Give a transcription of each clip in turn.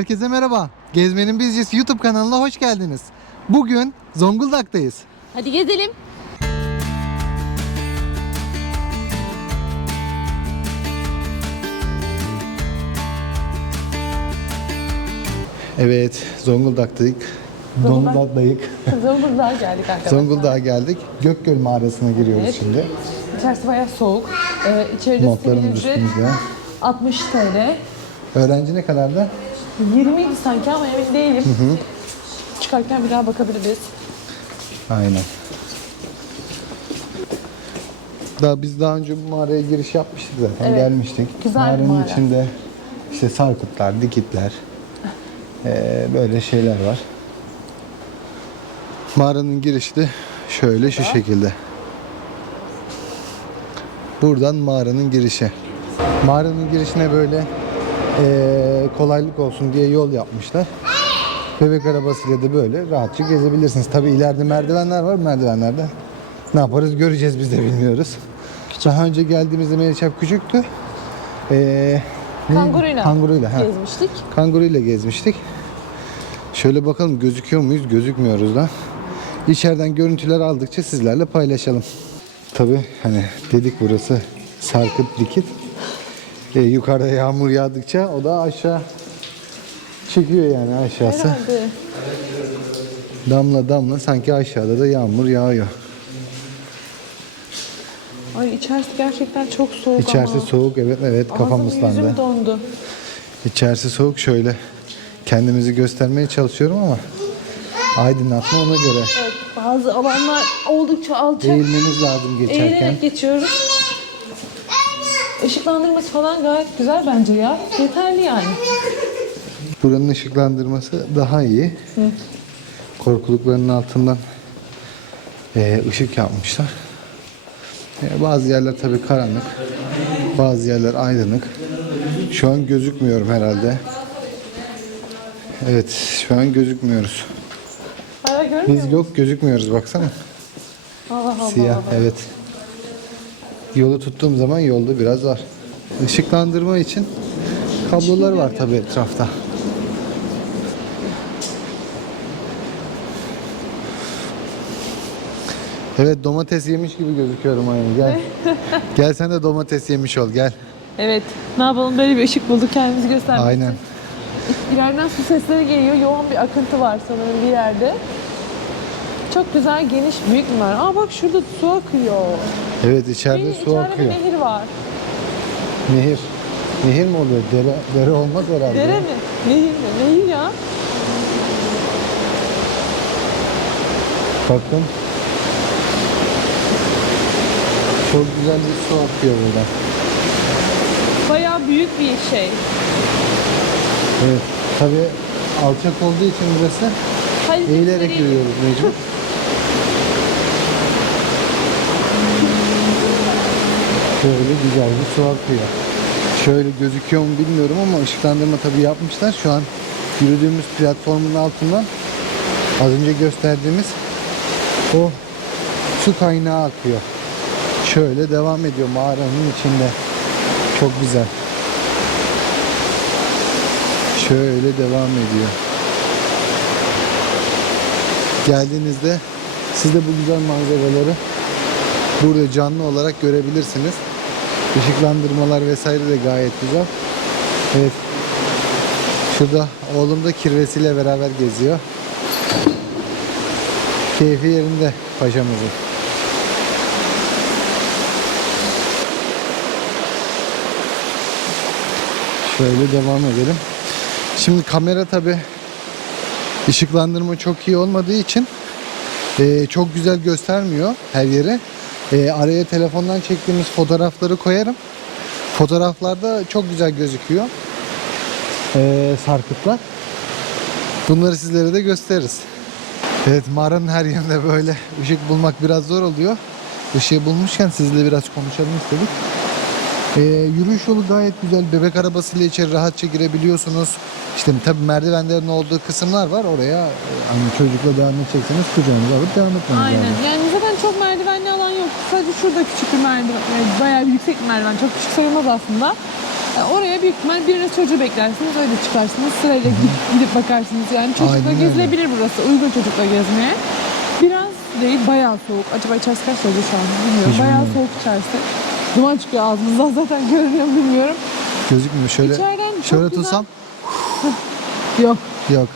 Herkese merhaba. Gezmenin Bizcesi YouTube kanalına hoş geldiniz. Bugün Zonguldak'tayız. Hadi gezelim. Evet, Zonguldak'tayız. Zonguldak. Zonguldak'tayız. Zonguldak'a geldik arkadaşlar. Zonguldak'a geldik. Gökgöl mağarasına giriyoruz Evet. şimdi. İçerisi bayağı soğuk. Ee, içeride Notlarımız üstümüzde. 60 TL. Öğrenci ne kadar da? 20 idi sanki ama emin değilim. Çıkarken bir daha bakabiliriz. Aynen. Daha biz daha önce bu mağaraya giriş yapmıştık zaten. Evet. Gelmiştik. Güzel Mağaranın mağara. içinde işte sarkıtlar, dikitler, eee, böyle şeyler var. Mağaranın girişi de şöyle şu şekilde. Buradan mağaranın girişi. Mağaranın girişine böyle eee, kolaylık olsun diye yol yapmışlar. Bebek arabasıyla da böyle rahatça gezebilirsiniz. Tabi ileride merdivenler var. Merdivenlerde ne yaparız göreceğiz biz de bilmiyoruz. Daha önce geldiğimizde Melihçap küçüktü. Ee, Kanguruyla, Kanguruyla. ha. gezmiştik. Kanguruyla gezmiştik. Şöyle bakalım gözüküyor muyuz? Gözükmüyoruz da. İçeriden görüntüler aldıkça sizlerle paylaşalım. Tabi hani dedik burası sarkıt dikit. Ee, yukarıda yağmur yağdıkça o da aşağı çıkıyor yani aşağısı. Herhalde. Damla damla sanki aşağıda da yağmur yağıyor. Ay içerisi gerçekten çok soğuk İçerisi ama. soğuk evet evet kafam Ağzım, ıslandı. yüzüm dondu. İçerisi soğuk şöyle kendimizi göstermeye çalışıyorum ama aydınlatma ona göre. Evet, bazı alanlar oldukça alçak. Eğilmeniz lazım geçerken. Eğilerek geçiyoruz. Işıklandırması falan gayet güzel bence ya. Yeterli yani. Buranın ışıklandırması daha iyi. Korkuluklarının altından eee, ışık yapmışlar. Eee, bazı yerler tabii karanlık. Bazı yerler aydınlık. Şu an gözükmüyorum herhalde. Evet, şu an gözükmüyoruz. Hala görmüyor Biz musun? yok gözükmüyoruz baksana. Allah Allah. Siyah evet. Yolu tuttuğum zaman yolda biraz var. Işıklandırma için kablolar var tabii etrafta. Evet domates yemiş gibi gözüküyorum aynı. Gel. gel sen de domates yemiş ol gel. Evet. Ne yapalım böyle bir ışık bulduk kendimizi göstermek Aynen. İleriden su sesleri geliyor. Yoğun bir akıntı var sanırım bir yerde. Çok güzel, geniş, büyük bir mağara. Aa bak şurada su akıyor. Evet içeride Hey, su içeride akıyor. bir nehir var. Nehir. Nehir mi oluyor? Dere, dere olmaz herhalde. Dere mi? Nehir mi? Nehir ya. Bakın. Çok güzel bir su akıyor burada. Bayağı büyük bir şey. Evet. Tabii alçak olduğu için burası Hadi eğilerek yürüyoruz mecbur. Şöyle güzel bir su akıyor. Şöyle gözüküyor mu bilmiyorum ama ışıklandırma tabii yapmışlar. Şu an yürüdüğümüz platformun altından az önce gösterdiğimiz o su kaynağı akıyor. Şöyle devam ediyor mağaranın içinde. Çok güzel. Şöyle devam ediyor. Geldiğinizde siz de bu güzel manzaraları burada canlı olarak görebilirsiniz. Işıklandırmalar vesaire de gayet güzel. Evet. Şurada oğlum da kirvesiyle beraber geziyor. Keyfi yerinde paşamızın. Şöyle devam edelim. Şimdi kamera tabi ışıklandırma çok iyi olmadığı için e, çok güzel göstermiyor her yeri. E, araya telefondan çektiğimiz fotoğrafları koyarım. Fotoğraflarda çok güzel gözüküyor. E, sarkıtlar. Bunları sizlere de gösteririz. Evet mağaranın her yerinde böyle ışık bulmak biraz zor oluyor. Işığı bulmuşken sizle biraz konuşalım istedik. Ee, yürüyüş yolu gayet güzel. Bebek arabasıyla içeri rahatça girebiliyorsunuz. İşte tabii merdivenlerin olduğu kısımlar var. Oraya e, hani çocukla devam edecekseniz kucağınıza alıp devam etmeniz Aynen. lazım. Yani zaten çok merdivenli alan yok. Sadece şurada küçük bir merdiven. Yani bayağı yüksek bir merdiven. Çok küçük sayılmaz aslında. E, oraya büyük ihtimal biriniz çocuğu beklersiniz öyle çıkarsınız sırayla gidip, gidip bakarsınız yani çocukla Aynen öyle. gezilebilir burası uygun çocukla gezmeye. Biraz değil bayağı soğuk. Acaba içerisi kaç derece şu an bilmiyorum. Hiç bayağı soğuk içerisi. Duman çıkıyor ağzımızdan zaten görünüyor bilmiyorum. Gözükmüyor. Şöyle İçeriden şöyle güzel- tutsam Yok. yok.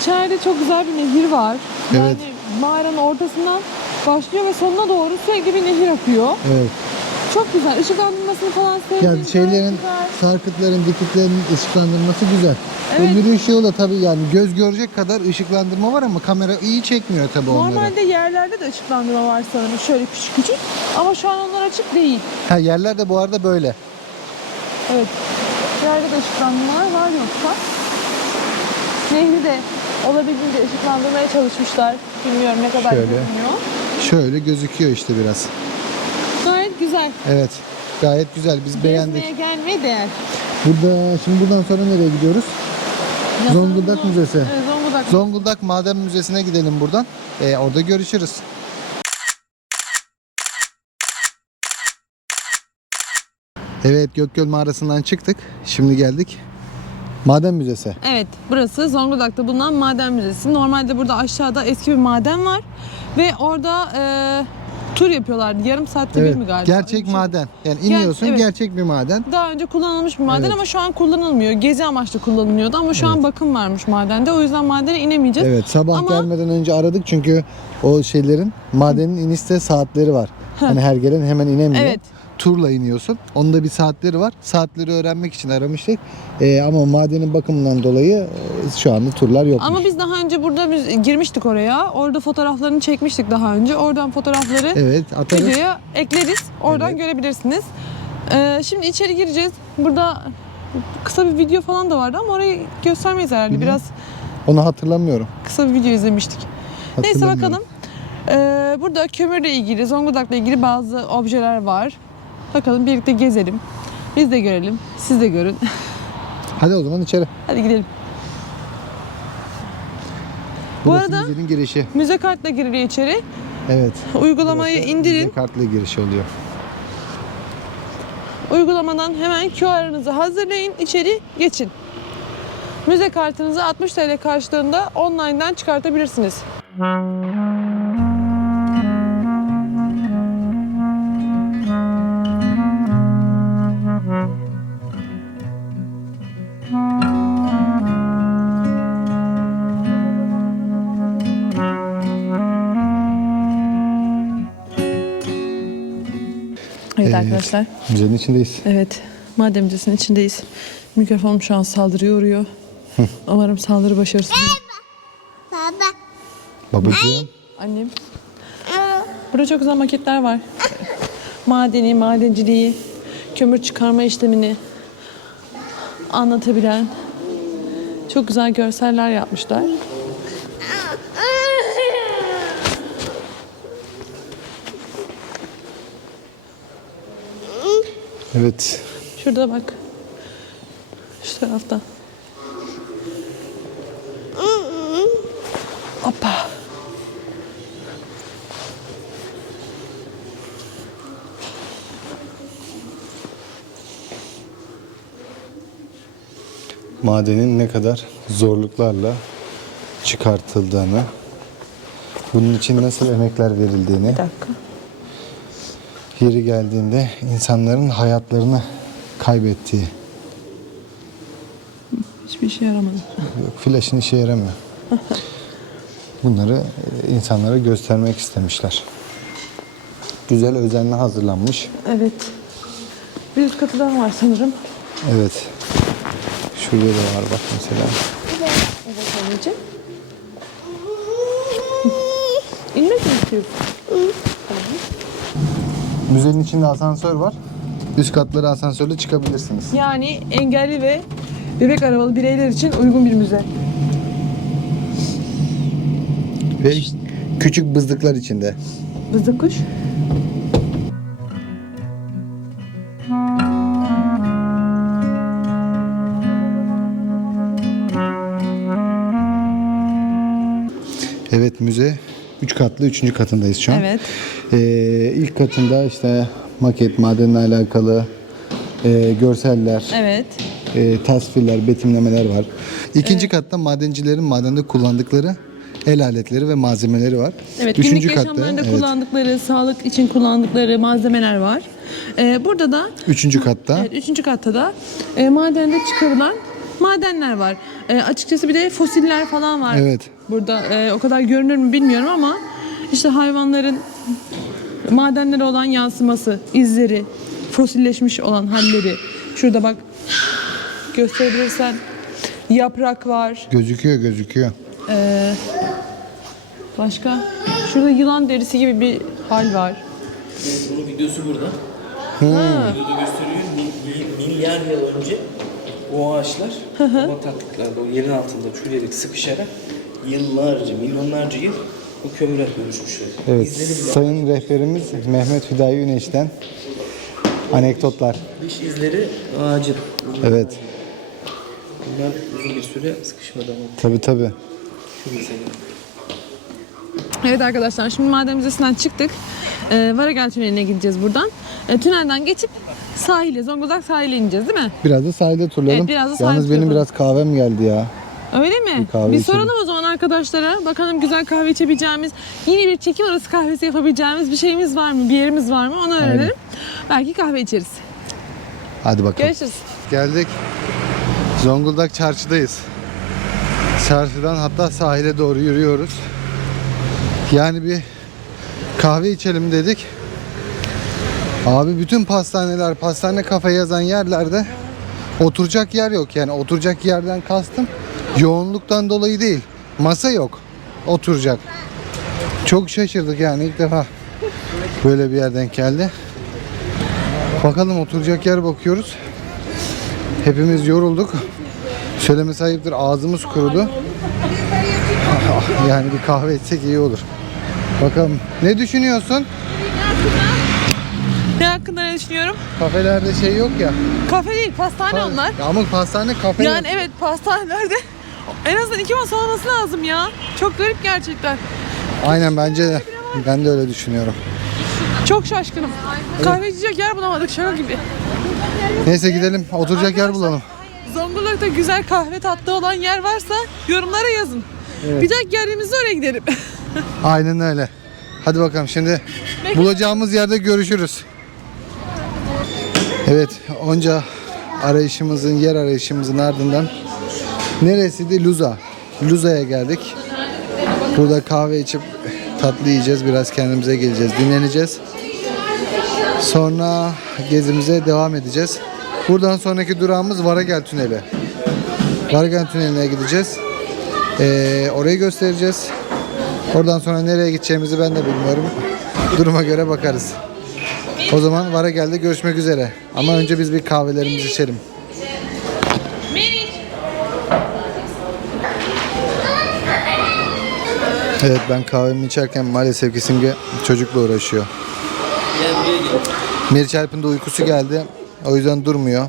İçeride çok güzel bir nehir var. Evet. Yani mağaranın ortasından başlıyor ve sonuna doğru sürekli bir nehir akıyor. Evet. Çok güzel. Işıklandırmasını falan sevdim. Yani şeylerin, sarkıtların, dikitlerin ışıklandırması güzel. Evet. O yürüyüş yolu da tabii yani göz görecek kadar ışıklandırma var ama kamera iyi çekmiyor tabii onları. Normalde yerlerde de ışıklandırma var sanırım. Şöyle küçük küçük. Ama şu an onlar açık değil. Ha yerler de bu arada böyle. Evet. Yerde de ışıklandırmalar var yoksa. Nehri de olabildiğince ışıklandırmaya çalışmışlar. Bilmiyorum ne kadar Şöyle. görünüyor. Şöyle gözüküyor işte biraz. Gayet güzel. Evet. Gayet güzel. Biz beğendik. Gezmeye gelmeye değer. Burada şimdi buradan sonra nereye gidiyoruz? Ya Zonguldak sanırım- Müzesi. Evet Zonguldak. Zonguldak Maden Müzesi'ne gidelim buradan. Ee, orada görüşürüz. Evet Gökgöl mağarasından çıktık. Şimdi geldik. Maden Müzesi. Evet, burası Zonguldak'ta bulunan maden müzesi. Normalde burada aşağıda eski bir maden var ve orada e, tur yapıyorlardı. Yarım saatte bir mi galiba? Gerçek Öyle bir şey. maden. Yani iniyorsun evet. gerçek bir maden. Daha önce kullanılmış bir maden Evet. ama şu an kullanılmıyor. Gezi amaçlı kullanılıyordu ama şu an bakım varmış madende. O yüzden madene inemeyeceğiz. Evet sabah Ama- gelmeden önce aradık çünkü o şeylerin madenin iniste saatleri var. Hani her gelen hemen inemiyor. Evet. Turla iniyorsun. Onun da bir saatleri var. Saatleri öğrenmek için aramıştık. Ee, ama madenin bakımından dolayı e, şu anda turlar yok. Ama biz daha önce burada biz girmiştik oraya. Orada fotoğraflarını çekmiştik daha önce. Oradan fotoğrafları Evet atarız. videoya ekleriz. Oradan Evet. görebilirsiniz. Ee, şimdi içeri gireceğiz. Burada kısa bir video falan da vardı ama orayı göstermeyiz herhalde. Hı hı. Biraz Onu hatırlamıyorum. kısa bir video izlemiştik. Neyse bakalım. Ee, burada kömürle ilgili, Zonguldak'la ilgili bazı objeler var. Bakalım birlikte gezelim. Biz de görelim. Siz de görün. Hadi o zaman içeri. Hadi gidelim. Bu arada- müzenin girişi. Müze kartla giriliyor içeri. Evet. Uygulamayı Burası indirin. müze kartla giriş oluyor. Uygulamadan hemen QR'ınızı hazırlayın, içeri geçin. Müze kartınızı 60 TL karşılığında online'dan çıkartabilirsiniz. Evet Ee, arkadaşlar. Müzenin içindeyiz. Evet. Maden müzesinin içindeyiz. Mikrofonum şu an saldırıya uğruyor. Umarım saldırı başarısız. Babacığım. Annem. Burada çok güzel maketler var. Madeni, madenciliği, kömür çıkarma işlemini anlatabilen çok güzel görseller yapmışlar. Evet. Şurada bak. Şu tarafta. Hoppa. Madenin ne kadar zorluklarla çıkartıldığını, bunun için nasıl emekler verildiğini, Bir dakika. Yeri geldiğinde insanların hayatlarını kaybettiği. Hiçbir işe yaramadı. Yok, flaşın işe yaramıyor. Bunları e, insanlara göstermek istemişler. Güzel özenle hazırlanmış. Evet. Bir üst katı daha var sanırım. Evet. Şurada da var bak mesela. Evet anneciğim. İnmek mi istiyorsun? Müzenin içinde asansör var. Üst katları asansörle çıkabilirsiniz. Yani engelli ve bebek arabalı bireyler için uygun bir müze. Ve küçük bızdıklar içinde. Bızdık kuş. Evet müze 3 katlı 3. katındayız şu an. Evet. Ee, ilk katında işte maket, madenle alakalı e, görseller, Evet. e, tasvirler, betimlemeler var. İkinci katta madencilerin madende kullandıkları el aletleri ve malzemeleri var. Evet, Üçüncü günlük katta, yaşamlarında evet, kullandıkları, sağlık için kullandıkları malzemeler var. Ee, burada da üçüncü katta Evet, üçüncü katta da e, madende çıkarılan madenler var. E, açıkçası bir de fosiller falan var. Evet. Burada e, o kadar görünür mü bilmiyorum ama işte hayvanların madenlere olan yansıması, izleri, fosilleşmiş olan halleri. Şurada bak gösterebilirsen yaprak var. gözüküyor gözüküyor. E, başka şurada yılan derisi gibi bir hal var. Bunun videosu burada. Ha. Videoda gösteriyor. Mi- mi- milyar yıl önce o ağaçlar o bataklıklarda, o yerin altında çürüyerek sıkışarak yıllarca, milyonlarca yıl bu kömüre dönüşmüşler. Evet, bile, sayın rehberimiz Mehmet Hüdayi Güneş'ten anekdotlar. dış izleri ağacın. Evet, Bunlar uzun bir süre sıkışmadan oldu. tabi tabi. Şu mesela. Evet arkadaşlar şimdi maden müzesinden çıktık. Ee, Varagel Tüneli'ne gideceğiz buradan. Ee, tünelden geçip sahile, Zonguldak sahile ineceğiz değil mi? Biraz da sahilde turlayalım. Evet, biraz da sahilde Yalnız benim turlayalım. biraz kahvem geldi ya. Öyle mi? Bir kahve bir içelim. soralım o zaman arkadaşlara. Bakalım güzel kahve içebileceğimiz, yeni bir çekim arası kahvesi yapabileceğimiz bir şeyimiz var mı? Bir yerimiz var mı? Onu öğrenelim. Belki kahve içeriz. Hadi bakalım. Görüşürüz. Geldik. Zonguldak çarşıdayız. Çarşıdan hatta sahile doğru yürüyoruz. Yani bir kahve içelim dedik. Abi bütün pastaneler, pastane kafe yazan yerlerde oturacak yer yok. Yani oturacak yerden kastım yoğunluktan dolayı değil. Masa yok. Oturacak. Çok şaşırdık yani ilk defa böyle bir yerden geldi. Bakalım oturacak yer bakıyoruz. Hepimiz yorulduk. Söylemesi ayıptır ağzımız kurudu. Yani bir kahve içsek iyi olur. Bakalım ne düşünüyorsun? Ne hakkında ne düşünüyorum? Kafelerde şey yok ya. Kafe değil, pastane onlar. Ya Ama pastane kafe Yani evet pastanelerde en azından iki masa olması lazım ya. Çok garip gerçekten. Aynen bence de. Ben de öyle düşünüyorum. Çok şaşkınım. Kahve içecek yer bulamadık şaka gibi. Neyse gidelim oturacak yer bulalım. Zonguldak'ta güzel kahve tatlı olan yer varsa yorumlara yazın. Bir dahaki geldiğimizde oraya gidelim. Aynen öyle. Hadi bakalım şimdi bulacağımız yerde görüşürüz. Evet onca arayışımızın yer arayışımızın ardından neresiydi? Luza. Luza'ya geldik. Burada kahve içip tatlı yiyeceğiz. Biraz kendimize geleceğiz. Dinleneceğiz. Sonra gezimize devam edeceğiz. Buradan sonraki durağımız Varagel Tüneli. Varagel Tüneli'ne gideceğiz. Ee, orayı göstereceğiz. Oradan sonra nereye gideceğimizi ben de bilmiyorum. Duruma göre bakarız. O zaman Vara geldi görüşmek üzere. Ama önce biz bir kahvelerimizi içelim. Evet ben kahvemi içerken maalesef ki Simge çocukla uğraşıyor. Meriç Alp'in de uykusu geldi. O yüzden durmuyor.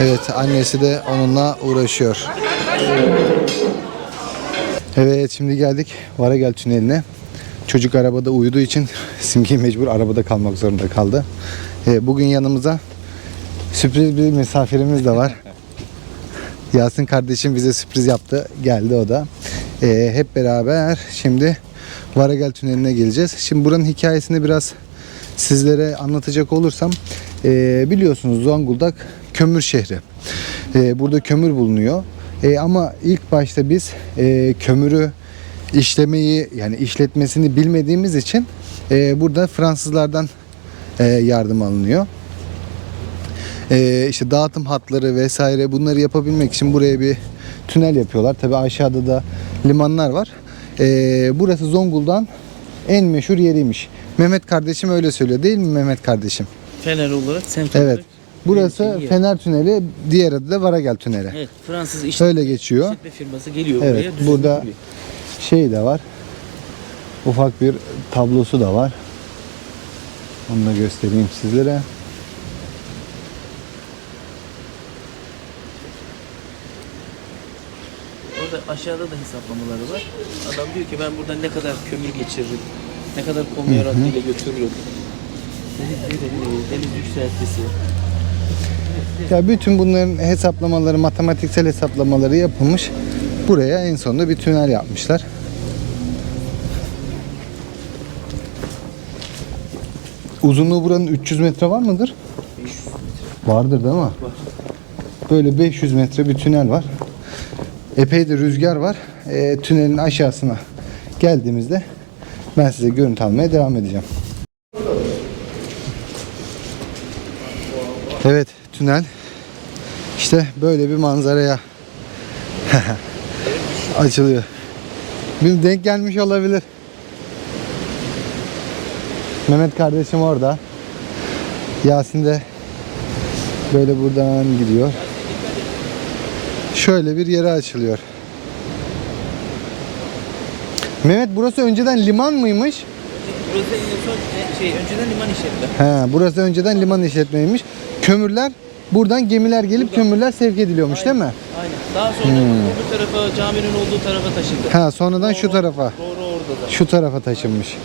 Evet annesi de onunla uğraşıyor. Evet şimdi geldik Varagel Tüneli'ne. Çocuk arabada uyuduğu için Simge mecbur arabada kalmak zorunda kaldı. Bugün yanımıza sürpriz bir misafirimiz de var. Yasin kardeşim bize sürpriz yaptı. Geldi o da. Ee, hep beraber şimdi Varagel Tüneli'ne geleceğiz. Şimdi buranın hikayesini biraz sizlere anlatacak olursam ee, biliyorsunuz Zonguldak kömür şehri. Ee, burada kömür bulunuyor. Ee, ama ilk başta biz ee, kömürü işlemeyi yani işletmesini bilmediğimiz için ee, burada Fransızlardan ee, yardım alınıyor. Ee, işte dağıtım hatları vesaire bunları yapabilmek için buraya bir tünel yapıyorlar. Tabi aşağıda da limanlar var. Ee, burası Zonguldak'ın en meşhur yeriymiş. Mehmet kardeşim öyle söylüyor değil mi Mehmet kardeşim? Fener olarak, semt Evet. Burası. Fener Tüneli, diğer adı da Varagel Tüneli. Evet, Fransız işletme, Öyle geçiyor. işletme firması geliyor Evet, buraya. burada- kuruyor. Şey de var. Ufak bir tablosu da var. Onu da göstereyim sizlere. Orada aşağıda da hesaplamaları var. Adam diyor ki ben buradan ne kadar kömür geçiririm, ne kadar konveyör hattıyla götürürüm. Deniz derinliği, deniz yükseltisi. Ya bütün bunların hesaplamaları, matematiksel hesaplamaları yapılmış. Buraya en sonunda bir tünel yapmışlar. Uzunluğu buranın 300 metre var mıdır? Vardır değil mi? Böyle 500 metre bir tünel var. Epey de rüzgar var. Ee, tünelin aşağısına geldiğimizde ben size görüntü almaya devam edeceğim. Evet tünel. İşte böyle bir manzaraya açılıyor. Bir denk gelmiş olabilir. Mehmet kardeşim orada. Yasin de böyle buradan gidiyor. Şöyle bir yere açılıyor. Mehmet burası önceden liman mıymış? Burası son e, şey önceden liman işletme. He, burası önceden liman işletmeymiş. Kömürler buradan gemiler gelip kömürler sevk ediliyormuş değil mi? Aynen. Daha sonra bu tarafa caminin olduğu tarafa taşındı. Ha sonradan şu tarafa. Doğru orada da. Şu tarafa taşınmış.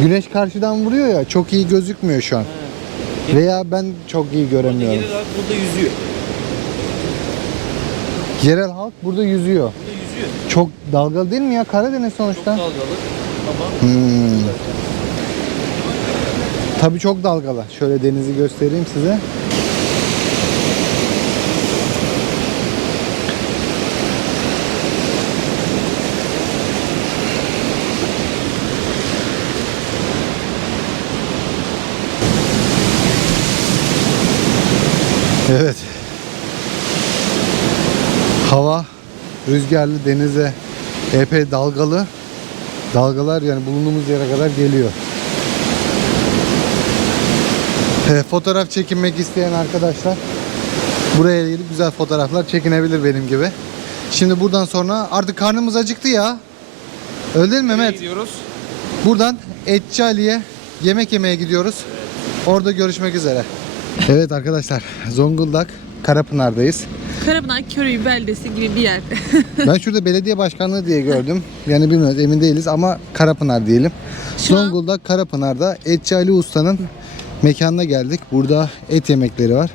Güneş karşıdan vuruyor ya çok iyi gözükmüyor şu an. Veya ben çok iyi göremiyorum. Halk burada yüzüyor. Yerel halk burada yüzüyor. Burada yüzüyor. Çok dalgalı değil mi ya? Karadeniz sonuçta. Dalgalı ama Hmm. Tabii çok dalgalı. Şöyle denizi göstereyim size. Evet. Rüzgarlı denize epey dalgalı. Dalgalar yani bulunduğumuz yere kadar geliyor. E, fotoğraf çekinmek isteyen arkadaşlar buraya gelip güzel fotoğraflar çekinebilir benim gibi. Şimdi buradan sonra artık karnımız acıktı ya. Öyle değil mi Mehmet? gidiyoruz. Buradan Etçi Ali'ye yemek yemeye gidiyoruz. Orada görüşmek üzere. Evet arkadaşlar Zonguldak Karapınar'dayız. Karapınar Körüğü beldesi gibi bir yer. Ben şurada belediye başkanlığı diye gördüm. Yani bilmiyoruz emin değiliz ama Karapınar diyelim. Şu an- Zonguldak Karapınar'da Etçi Ali Usta'nın mekanına geldik. Burada et yemekleri var.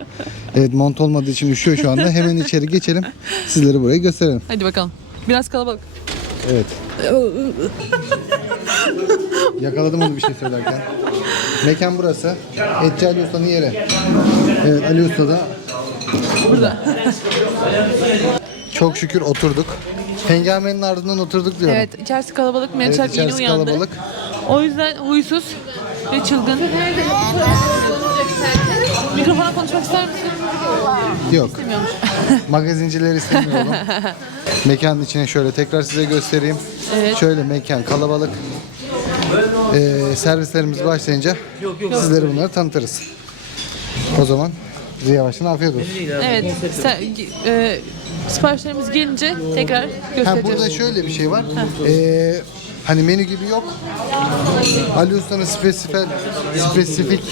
Evet mont olmadığı için üşüyor şu anda. Hemen içeri geçelim. Sizlere burayı gösterelim. Hadi bakalım. Biraz kalabalık. Evet. Yakaladım onu bir şey söylerken. Mekan burası. Etçi Ali Usta'nın yeri. Evet Ali Usta da Burada. çok şükür oturduk. Hengamenin ardından oturduk diyorum. Evet içerisi kalabalık. Evet, Mençer yeni uyandı. kalabalık. O yüzden huysuz ve çılgın. Mikrofona konuşmak ister misin? Yok. İstemiyormuş. Magazincileri istemiyorum. Mekanın içine şöyle tekrar size göstereyim. Evet. Şöyle mekan kalabalık. Ee, servislerimiz başlayınca sizlere bunları tanıtırız. O zaman yavaştan afiyet olsun. Evet. Sen, e, siparişlerimiz gelince tekrar Ha, göstereceğiz. burada şöyle bir şey var. Ee, hani menü gibi yok. Ali Usta'nın spesifik, spesifik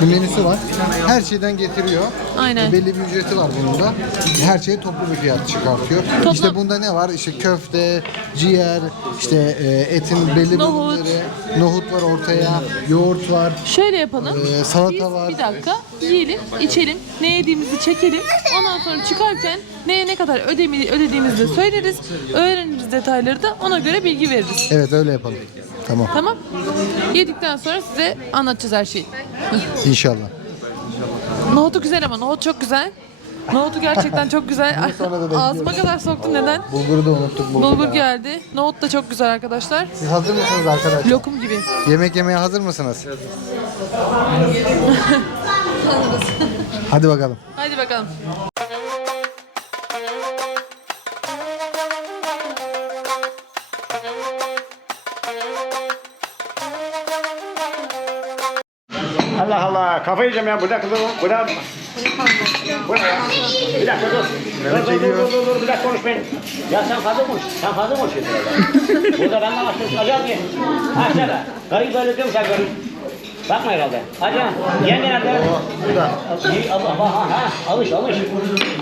bir menüsü var. Her şeyden getiriyor. Aynen. Belli bir ücreti var bunun da. Her şeye toplu bir fiyat çıkartıyor. Toplam- İşte bunda ne var? İşte köfte, ciğer, işte e, etin belli Nohut. bölümleri, nohut var ortaya, yoğurt var. Şöyle yapalım. Ee, salata Biz var. bir dakika yiyelim, içelim, ne yediğimizi çekelim. Ondan sonra çıkarken neye ne kadar ödemi, ödediğimizi de söyleriz. Öğreniriz detayları da ona göre bilgi veririz. Evet öyle yapalım. Tamam. Tamam? Yedikten sonra size anlatacağız her şeyi. İnşallah. Nohutu güzel ama nohut çok güzel. Nohutu gerçekten çok güzel. sonra da bekliyorum. Ağzıma kadar soktum neden? Bulguru da unuttuk. Bulgur. Bulgur geldi. Nohut da çok güzel arkadaşlar. Siz hazır mısınız arkadaşlar? Lokum gibi. Yemek yemeye hazır mısınız? Hadi bakalım. Hadi bakalım. Allah Allah kafayı yiyeceğim ya burada kızım burada burada. Bir dakika dur. Dur dur dur dur dur, bir dakika konuşmayın. Ya sen fazla konuş. Sen fazla konuşuyorsun. burada benden başlıyorsun. Acaba ki. Aşağıda. Karıyı böyle diyorum sen karıyı. Bakma herhalde. Hadi. Yenge nerede? Burada. Ha, ha. Alış alış.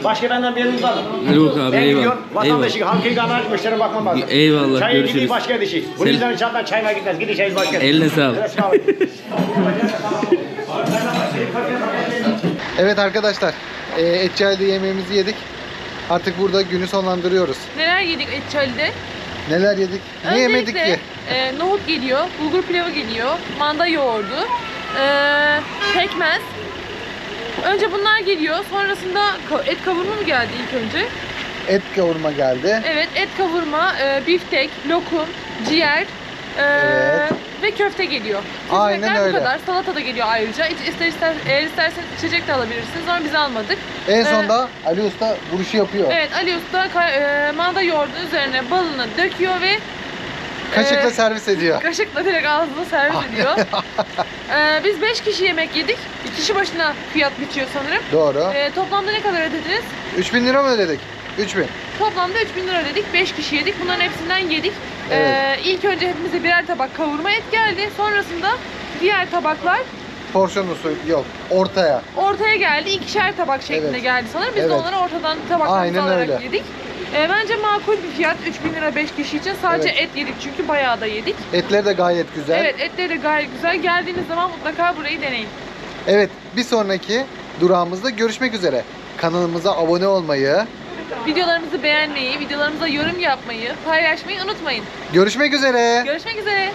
Başka benden bir yeriniz var mı? Bakalım abi, Ben eyvallah. Vatandaşı halkı idareci müşteri bakmam lazım. Eyvallah, Çayı görüşürüz. gideyim başka dişi. Bunun Sen- yüzünden inşallah çayma gitmez. Gidin çayız başka. Eline sağlık. Evet, sağ olun. Evet arkadaşlar, e, Etçay'da yemeğimizi yedik. Artık burada günü sonlandırıyoruz. Neler yedik Etçali'de? Neler yedik? Ne yemedik ki? e, nohut geliyor, bulgur pilavı geliyor, manda yoğurdu, e, pekmez. Önce bunlar geliyor. Sonrasında et kavurma mı geldi ilk önce? Et kavurma geldi. Evet, et kavurma, e, biftek, lokum, ciğer e, Evet. Ve köfte geliyor. Aynen öyle. Bu kadar. Salata da geliyor ayrıca. İç- İster, ister, eğer isterseniz içecek de alabilirsiniz ama biz almadık. En Ee, sonda Ali Usta vuruşu yapıyor. Evet, Ali Usta ka- e, manda yoğurdun üzerine balını döküyor ve Kaşıkla e, servis ediyor. Kaşıkla direkt ağzına servis ediyor. Ee, biz 5 kişi yemek yedik. Kişi başına fiyat biçiyor sanırım. Doğru. Ee, toplamda ne kadar ödediniz? 3000 lira mı ödedik? 3000. Toplamda 3000 lira ödedik. 5 kişi yedik. Bunların hepsinden yedik. Ee, Evet. ilk önce hepimize birer tabak kavurma et geldi. Sonrasında diğer tabaklar Porsiyon usulü yok. Ortaya. ortaya geldi. İkişer tabak şeklinde Evet. geldi sanırım. Biz de Evet. onları ortadan tabaklarımızı Aynen alarak öyle. yedik. Ee, bence makul bir fiyat 3000 lira 5 kişi için. Sadece Evet. et yedik çünkü bayağı da yedik. Etleri de gayet güzel. Evet etleri de gayet güzel. Geldiğiniz zaman mutlaka burayı deneyin. Evet, bir sonraki durağımızda görüşmek üzere. Kanalımıza abone olmayı, Videolarımızı beğenmeyi, videolarımıza yorum yapmayı, paylaşmayı unutmayın. görüşmek üzere. Görüşmek üzere.